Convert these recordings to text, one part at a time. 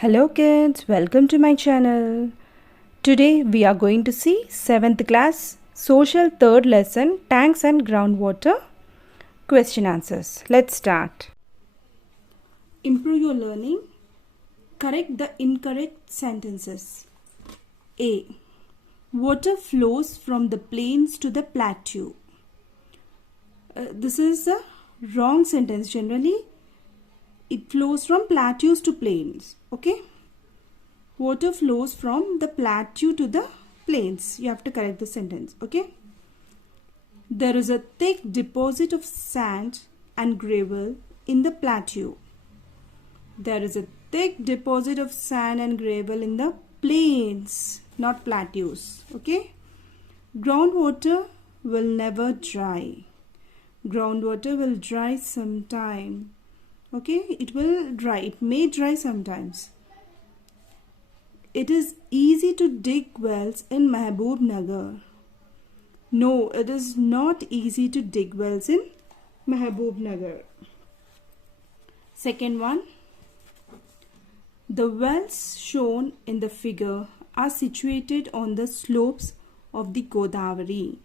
Hello kids, welcome to my channel. Today we are going to see 7th class social 3rd lesson tanks and groundwater question answers. Let's start. Improve your learning. Correct the incorrect sentences. A. Water flows from the plains to the plateau. This is a wrong sentence. Generally it flows from plateaus to plains. Okay, water flows from the plateau to the plains. You have to correct the sentence. Okay, there is a thick deposit of sand and gravel in the plateau. There is a thick deposit of sand and gravel in the plains, not plateaus. Okay, groundwater will never dry. Groundwater will dry sometime. Okay, it will dry. It may dry sometimes. It is easy to dig wells in Mehboob Nagar. No, it is not easy to dig wells in Mehboob Nagar. Second one. The wells shown in the figure are situated on the slopes of the Godavari,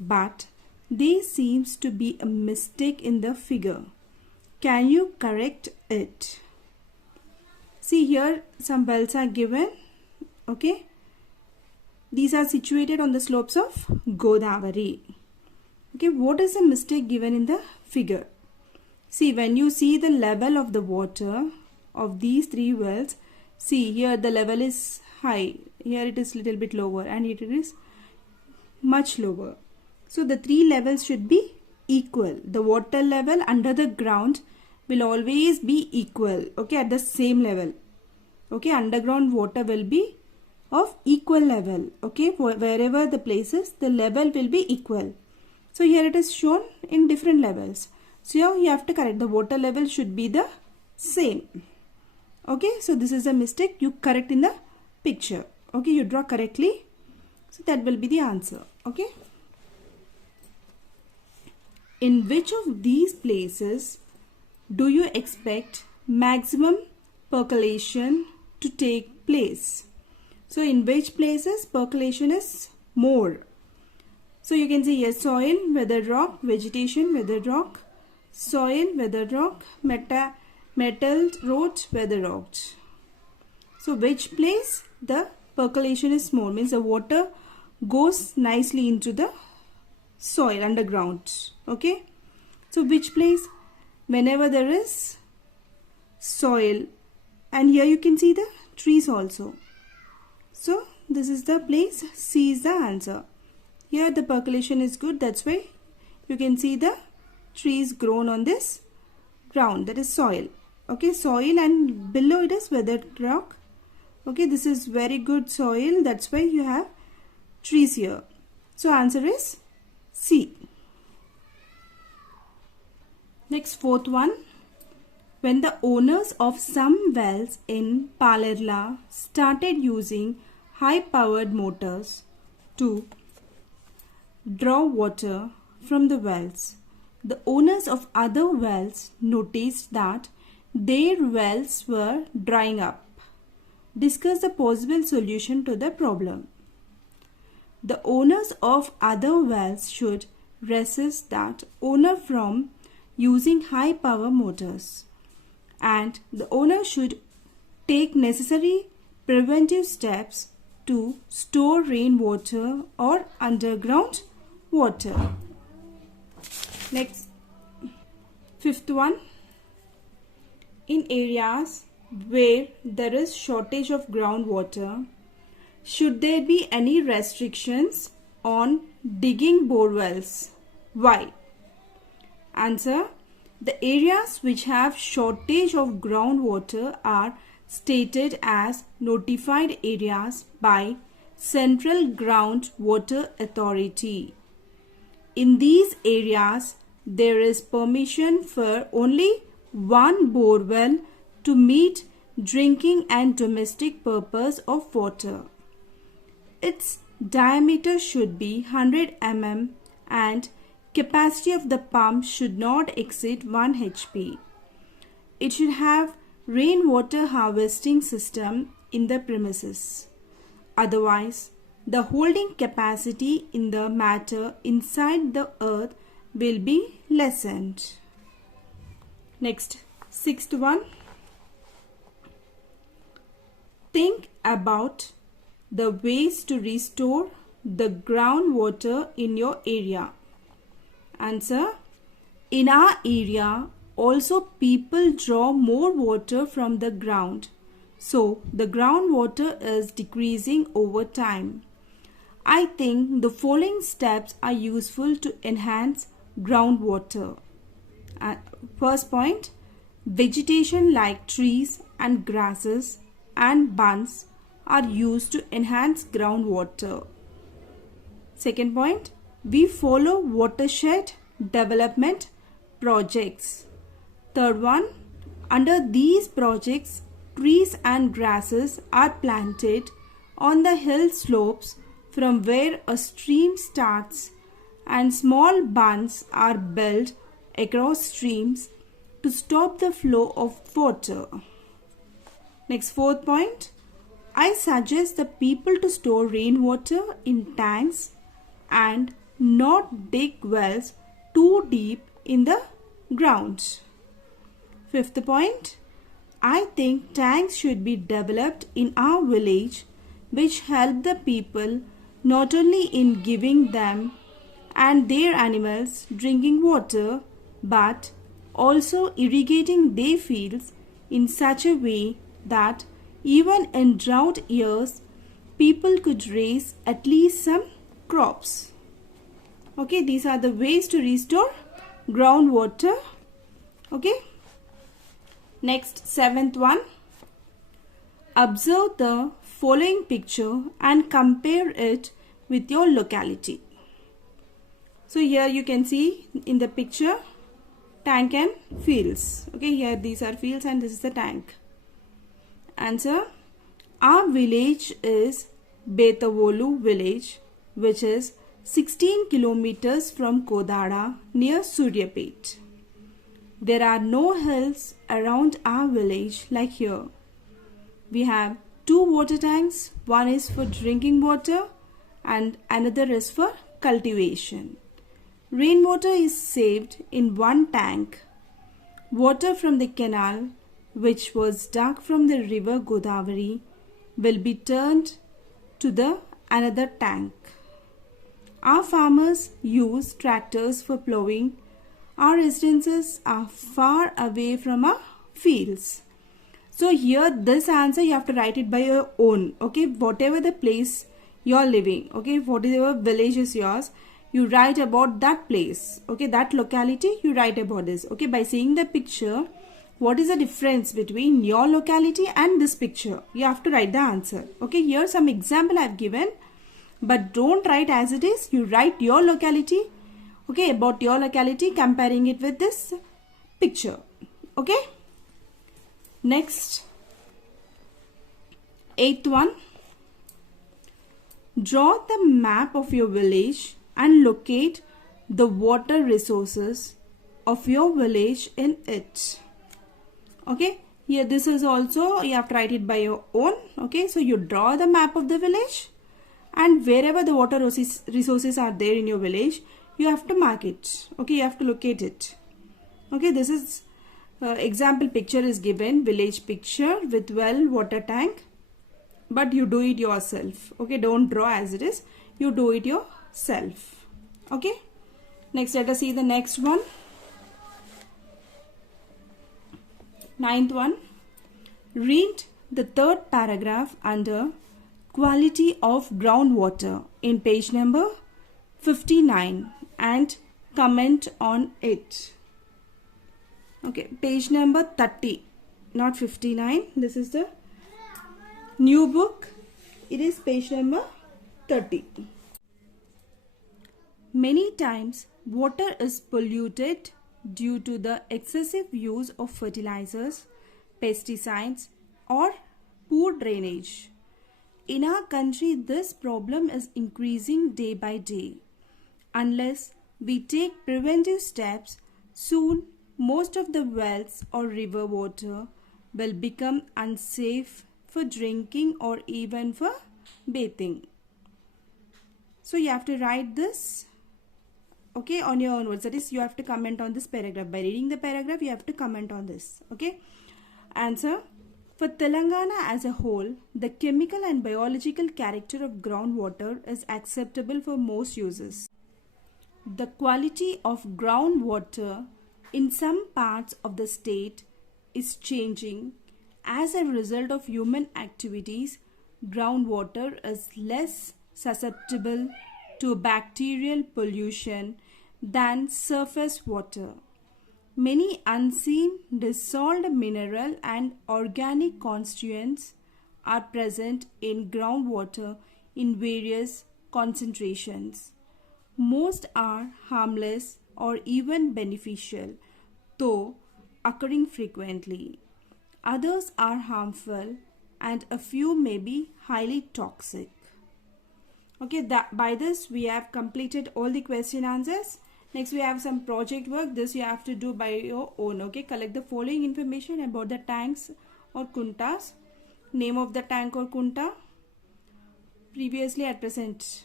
but there seems to be a mistake in the figure. Can you correct it? See, here some wells are given. Okay, these are situated on the slopes of Godavari. Okay, what is the mistake given in the figure? See, when you see the level of the water of these three wells, see here the level is high, here it is little bit lower, and it is much lower. So the three levels should be equal. The water level under the ground will always be equal. Okay, at the same level. Okay, underground water will be of equal level. Okay, wherever the places, the level will be equal. So here it is shown in different levels. So here you have to correct. The water level should be the same. Okay, so this is a mistake. You correct in the picture. Okay, you draw correctly. So that will be the answer. Okay. In which of these places do you expect maximum percolation to take place? So in which places percolation is more? So you can see here soil, weathered rock, vegetation, weathered rock, soil, weathered rock, metal road, weathered rock. So which place the percolation is more? Means the water goes nicely into the soil underground. Okay, so which place? Whenever there is soil, and here you can see the trees also. So this is the place. C is the answer. Here the percolation is good, that's why you can see the trees grown on this ground, that is soil. Okay, soil, and below it is weathered rock. Okay, this is very good soil, that's why you have trees here. So answer is C. Next, fourth one. When the owners of some wells in Palerla started using high-powered motors to draw water from the wells, the owners of other wells noticed that their wells were drying up. Discuss the possible solution to the problem. The owners of other wells should resist that owner from using high power motors, and the owner should take necessary preventive steps to store rainwater or underground water. Next, fifth one. In areas where there is shortage of groundwater, should there be any restrictions on digging bore wells? Why? Answer. The areas which have shortage of groundwater are stated as notified areas by Central Groundwater Authority. In these areas, there is permission for only one bore well to meet drinking and domestic purpose of water. Its diameter should be 100 mm and capacity of the pump should not exceed 1 HP. It should have rainwater harvesting system in the premises. Otherwise, the holding capacity in the matter inside the earth will be lessened. Next, sixth one. Think about the ways to restore the groundwater in your area. Answer. In our area, also people draw more water from the ground. So, the groundwater is decreasing over time. I think the following steps are useful to enhance groundwater. First point, vegetation like trees and grasses and bunds are used to enhance groundwater. Second point, we follow watershed development projects. Third one, under these projects, trees and grasses are planted on the hill slopes from where a stream starts, and small bunds are built across streams to stop the flow of water. Next, fourth point, I suggest the people to store rainwater in tanks and not dig wells too deep in the ground. Fifth point, I think tanks should be developed in our village which help the people not only in giving them and their animals drinking water but also irrigating their fields in such a way that even in drought years people could raise at least some crops. Okay, these are the ways to restore groundwater. Okay. Next, seventh one. Observe the following picture and compare it with your locality. So here you can see in the picture tank and fields. Okay, here these are fields and this is the tank. Answer. Our village is Betavolu village, which is 16 kilometers from Kodada near Suryapet. There are no hills around our village like here. We have 2 water tanks. One is for drinking water and another is for cultivation. Rainwater is saved in one tank. Water from the canal, which was dug from the river Godavari, will be turned to the another tank. Our farmers use tractors for plowing. Our residences are far away from our fields. So here this answer you have to write it by your own. Okay, whatever the place you are living. Okay, whatever village is yours, you write about that place. Okay, that locality you write about this. Okay, by seeing the picture, what is the difference between your locality and this picture? You have to write the answer. Okay, here some example I have given. But don't write as it is. You write your locality. Okay, about your locality, comparing it with this picture. Okay. Next, 8th one. Draw the map of your village and locate the water resources of your village in it. Okay, here this is also you have to write it by your own. Okay, so you draw the map of the village and wherever the water resources are there in your village, you have to mark it. Okay, you have to locate it. Okay, this is example picture is given, village picture with well, water tank, but you do it yourself. Okay, don't draw as it is, you do it yourself. Okay, next let us see the next one. 9th one. Read the 3rd paragraph under quality of groundwater in page number 59 and comment on it. Okay, page number 30, not 59. This is the new book. It is page number 30. Many times water is polluted due to the excessive use of fertilizers, pesticides or poor drainage. In our country, this problem is increasing day by day. Unless we take preventive steps, soon most of the wells or river water will become unsafe for drinking or even for bathing. So you have to write this, okay, on your own words. That is, you have to comment on this paragraph. By reading the paragraph, you have to comment on this, okay. Answer: for Telangana as a whole, the chemical and biological character of groundwater is acceptable for most uses. The quality of groundwater in some parts of the state is changing. As a result of human activities, groundwater is less susceptible to bacterial pollution than surface water. Many unseen dissolved mineral and organic constituents are present in groundwater in various concentrations. Most are harmless or even beneficial, though occurring frequently. Others are harmful and a few may be highly toxic. Okay, by this we have completed all the question answers. Next we have some project work. This you have to do by your own. Okay, collect the following information about the tanks or kuntas. Name of the tank or kunta. Previously at present.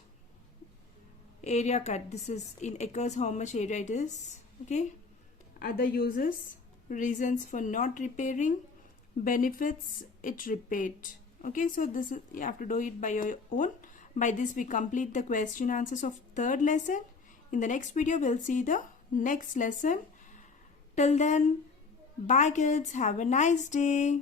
Area cut. This is in acres, how much area it is. Okay. Other uses. Reasons for not repairing. Benefits it repaired. Okay, so this is, you have to do it by your own. By this we complete the question answers of third lesson. In the next video we'll see the next lesson. Till then, bye kids, have a nice day.